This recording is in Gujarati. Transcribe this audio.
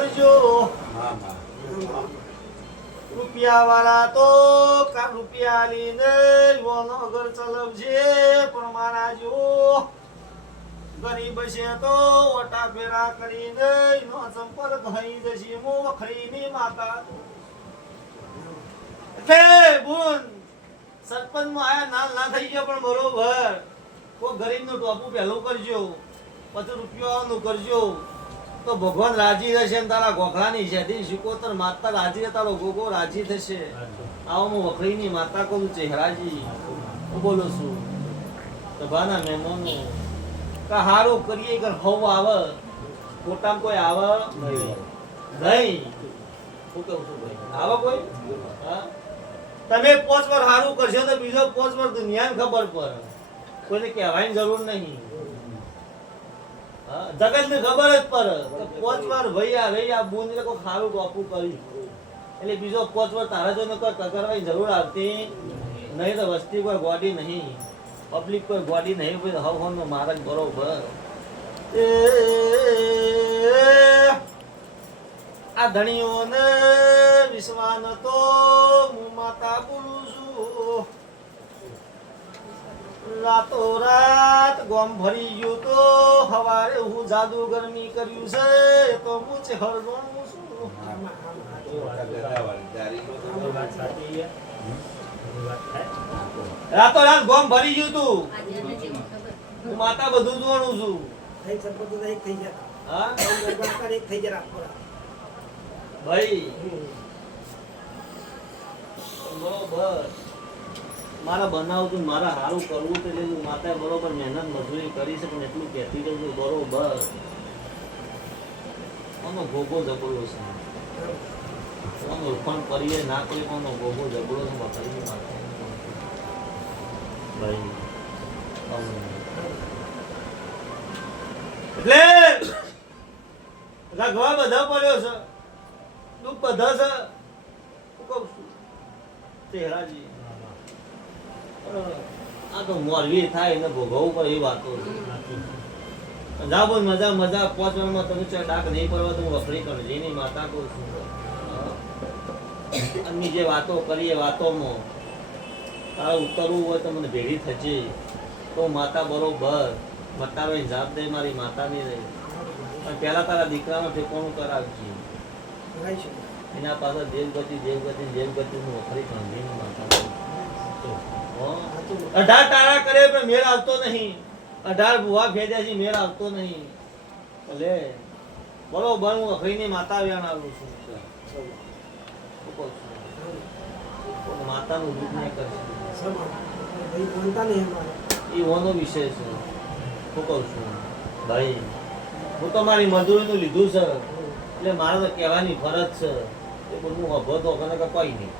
કરજો રૂપિયા વાળા તો રૂપિયા લઈને યુવાનો ઘર ચલાવજે પણ મારા જો ગરીબ છે તો ઓટા ફેરા કરીને નો સંપર્ક થઈ જશે મો વખરીની માતા એટલે બુન સરપંચ માં આયા ના થઈ ગયો પણ બરોબર કોઈ ગરીબ નું ટોપું પહેલું કરજો પછી રૂપિયાનું કરજો તો ભગવાન રાજી રહેશે ને તારા ગોખલાની શેઠી શિકોતર માતા રાજી રહે તારો ગોગો રાજી થશે આવો હું વખરીની માતા કહું ચહેરાજી હું બોલું છું સભાના મહેમાનો કા હારું કરીએ કે હવ આવે ખોટામાં કોઈ આવે નહીં હું કહું છું ભાઈ આવે કોઈ હા તમે 5 વાર હારું કરશો તો બીજો 5 વાર દુનિયાને ખબર પડે કોઈને કહેવાની જરૂર નહીં જગત ને ખબર જ પડે 5 વાર ભૈયા રૈયા બુંદ ને કોઈ ખારું ટોપું કર્યું એટલે બીજો 5 વાર તારા જોઈને કોઈ કકરવાની જરૂર આવતી નહીં તો વસ્તી કોઈ ગોડી નહીં પબ્લિક કોઈ ગોડી નહીં હવ હવનો માર્ગ બરોબર આ ધણીઓને વિશ્વાન તો હું માતા બોલું છું રાતો રાત ગોમ ભરી ગયું તો હવારે હું જાદુ ગરમી કર્યું છે તો હું ચહેર ગણું છું રાતો રાત ગોમ ભરી ગયું તું હું માતા બધું જોવાનું છું હા ભાઈ બરોબર મારા બનાવતું મારા સારું કરવું તો લેવું માતાએ બરોબર મહેનત મજૂરી કરી છે પણ એટલું કહેતી જવું બરોબર આનો ગોગો જબડો છે આનો ઓળખાણ કરીએ ના કરીએ પણ આનો ગોગો જબડો છે માતાની માતા ભાઈ એટલે રગવા બધા પડ્યો છે દુઃખ બધા છે હું કહું છું ચહેરાજી આ તો મોરવી થાય ને ભોગવવું પડે એ વાતો જા બોલ મજા મજા 5 વારમાં તમે ડાક નહીં પડવા તો હું વખરી કરજે એની માતા કહું છું અન્ય જે વાતો કરીએ વાતોમાં તારે ઉતરવું હોય તો મને ભેગી થશે તો માતા બરોબર મતારો જવાબદારી મારી માતાની રહી પણ પહેલા તારા દીકરાનો ઠેકોણું કરાવજે એના પાછળ દેવગતિ હું વખરી કરજે એની માતા 18 તારા કરે પણ મેળ આવતો નહીં 18 ભુવા ભેજ્યા છે મેળ આવતો નહીં ભલે બરોબર હું વખરીની માતા વ્યાણ આવું છું માતાનું દુઃખ નહીં કરશે એ ઓનો વિષય છે હું કહું છું ભાઈ હું તો મારી મજૂરીનું લીધું છે એટલે મારે તો કહેવાની ફરજ છે એ બધું અભો તો કોઈ નહીં